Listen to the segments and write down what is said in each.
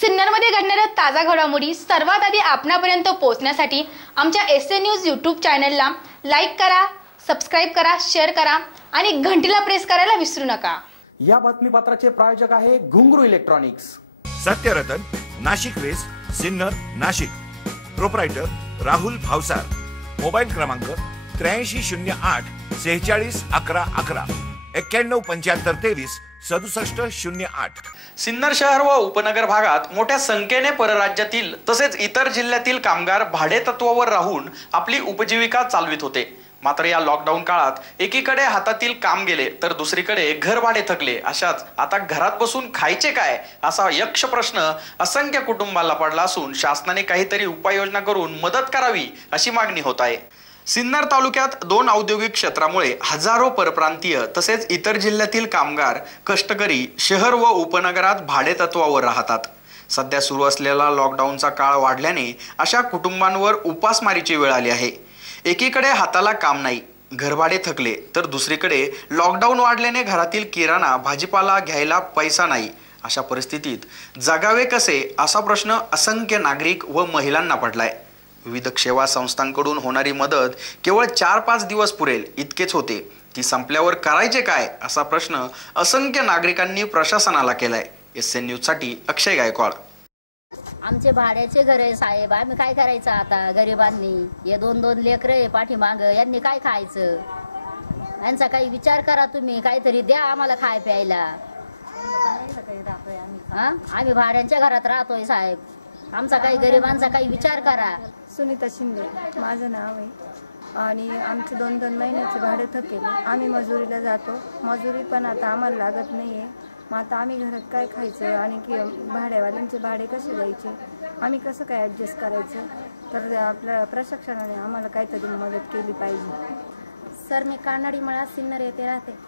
सिन्नरमध्ये घडणाऱ्या ताजा घडामोडी सर्वात आधी आपणापर्यंत पोहोचण्यासाठी आमच्या एसएन न्यूज यूट्यूब चॅनलला लाईक करा, सबस्क्राइब करा, शेअर करा आणि घंटीला प्रेस करायला विसरू नका। या बातमीपत्राचे प्रायोजक आहे Ghungroo electronics. Satyaratan, Nashik west, Sinnar, Nashik. Proprietor Rahul Bhavsar. Mobile क्रमांक 8308 46 11 11 91 75 23 67 08। सिन्नर शहर व उपनगर भागात मोठ्या संख्येने परराज्यातील तसेच इतर जिल्ह्यातील कामगार भाडेतत्वावर राहून आपली उपजीविका चालवित होते। मात्र या लॉकडाऊन काळात एकीकडे हातातील काम गेले तर दुसरीकडे घर भाडे थकले। अशाच आता घरात बसून खायचे काय असा यक्ष प्रश्न असंख्य कुटुंबाला पडला असून शासनाने काहीतरी उपाययोजना करून मदत करावी अशी मागणी होत आहे। सिन्नर तालुक्यात 2 औद्योगिक क्षेत्रामुळे हजारो परप्रांतीय तसेच इतर जिल्ह्यातील कामगार कष्टकरी शहर व उपनगरात भाडेतत्वावर राहतात। सध्या सुरू असलेला लॉकडाऊनचा काळ वाढल्याने अशा कुटुंबांवर उपासमारीची वेळ आली आहे। एकीकडे हाताला काम नाही, घरभाडे थकले तर दुसरीकडे लॉकडाऊन वाढल्याने घरातील किराणा भाजीपाला घ्यायला पैसा नाही। अशा परिस्थितीत जगावे कसे असा प्रश्न असंख्य नागरिक व महिलांना पडलाय। विविध सेवा संस्थांकडून होणारी मदत केवळ 4-5 दिवस पुरेल इतकेच होते, ती संपल्यावर करायचे काय असा प्रश्न असंख्य नागरिकांनी प्रशासनाला केलाय। एसएन न्यूज साठी अक्षय गायकवाड। आमचे भाड्याचे घर आहे साहेब, आम्ही काय करायचं आता गरिबांनी? हे 2-2 लेकरं आहे पाठीमाग, यांनी काय खायचं? यांचा काही विचार करा तुम्ही, काहीतरी द्या आम्हाला खाय प्यायला। आम्ही भाड्यांच्या घरात राहतोय साहेब, आमचा काही गरिबांचा काही विचार करा। सुनीता शिंदे माझं नाव आहे आणि आमचे 2-2 महिन्याचे भाडे थकेल। आम्ही मजुरीला जातो, मजुरी पण आता आम्हाला लागत नाही आहे। मग आता आम्ही घरात काय खायचं आणि की भाड्यावाल्यांचे भाडे कसे द्यायचे, आम्ही कसं काय ॲडजस्ट करायचं? तर आपल्या प्रशासनाने आम्हाला काहीतरी मदत केली पाहिजे। सर, मी कानाडी मळा सिन्नर येथे राहते।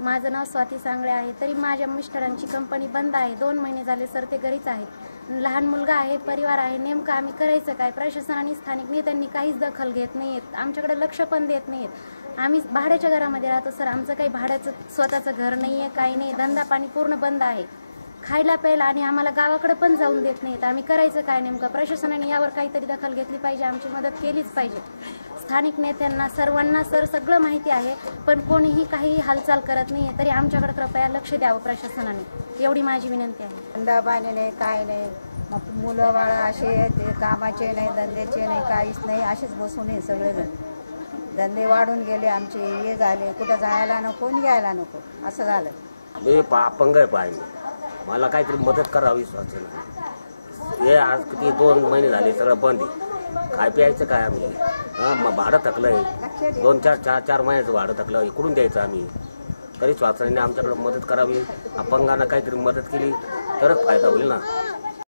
माझं नाव स्वाती सांगळे आहे। तरी माझ्या मिस्टरांची कंपनी बंद आहे, 2 महिने झाले सर ते घरीच आहेत। लहान मुलगा आहे, परिवार आहे, नेमकं आम्ही करायचं काय? प्रशासनाने स्थानिक नेत्यांनी काहीच दखल घेत नाहीत, आमच्याकडे लक्ष पण देत नाहीत। आम्ही भाड्याच्या घरामध्ये राहतो सर, आमचं काही भाड्याचं स्वतःचं घर नाही आहे, काही नाही, धंदा पाणी पूर्ण बंद आहे, खायला प्यायला, आणि आम्हाला गावाकडे पण जाऊन देत नाहीत। आम्ही करायचं काय नेमकं? प्रशासनाने यावर काहीतरी दखल घेतली पाहिजे, आमची मदत केलीच पाहिजे। स्थानिक नेत्यांना सर्वांना सर सगळं माहिती आहे, पण कोणीही काही हालचाल करत नाही आहे। तरी आमच्याकडे कृपया लक्ष द्यावं प्रशासनाने, एवढी माझी विनंती आहे। धंदा पाणी नाही, काय नाही, मग मुलं बाळा असे ते कामाचे नाही, धंद्याचे नाही, काहीच नाही, असेच बसून आहे सगळेजण। धंदे वाढून गेले आमचे, हे झाले, कुठं जायला नको आणि यायला नको असं झालं। मी अपंग आहे पाहिजे, मला काहीतरी मदत करावी वाटतं। हे आज किती 2 महिने झाले सगळं बंद आहे, काय प्यायचं काय आम्ही? मग भाडं थकलं आहे, 2-4 महिन्याचं भाडं थकलं, इकडून द्यायचं आम्ही? तरी शासनाने आमच्याकडे मदत करावी, अपंगांना काहीतरी मदत केली तरच फायदा होईल ना।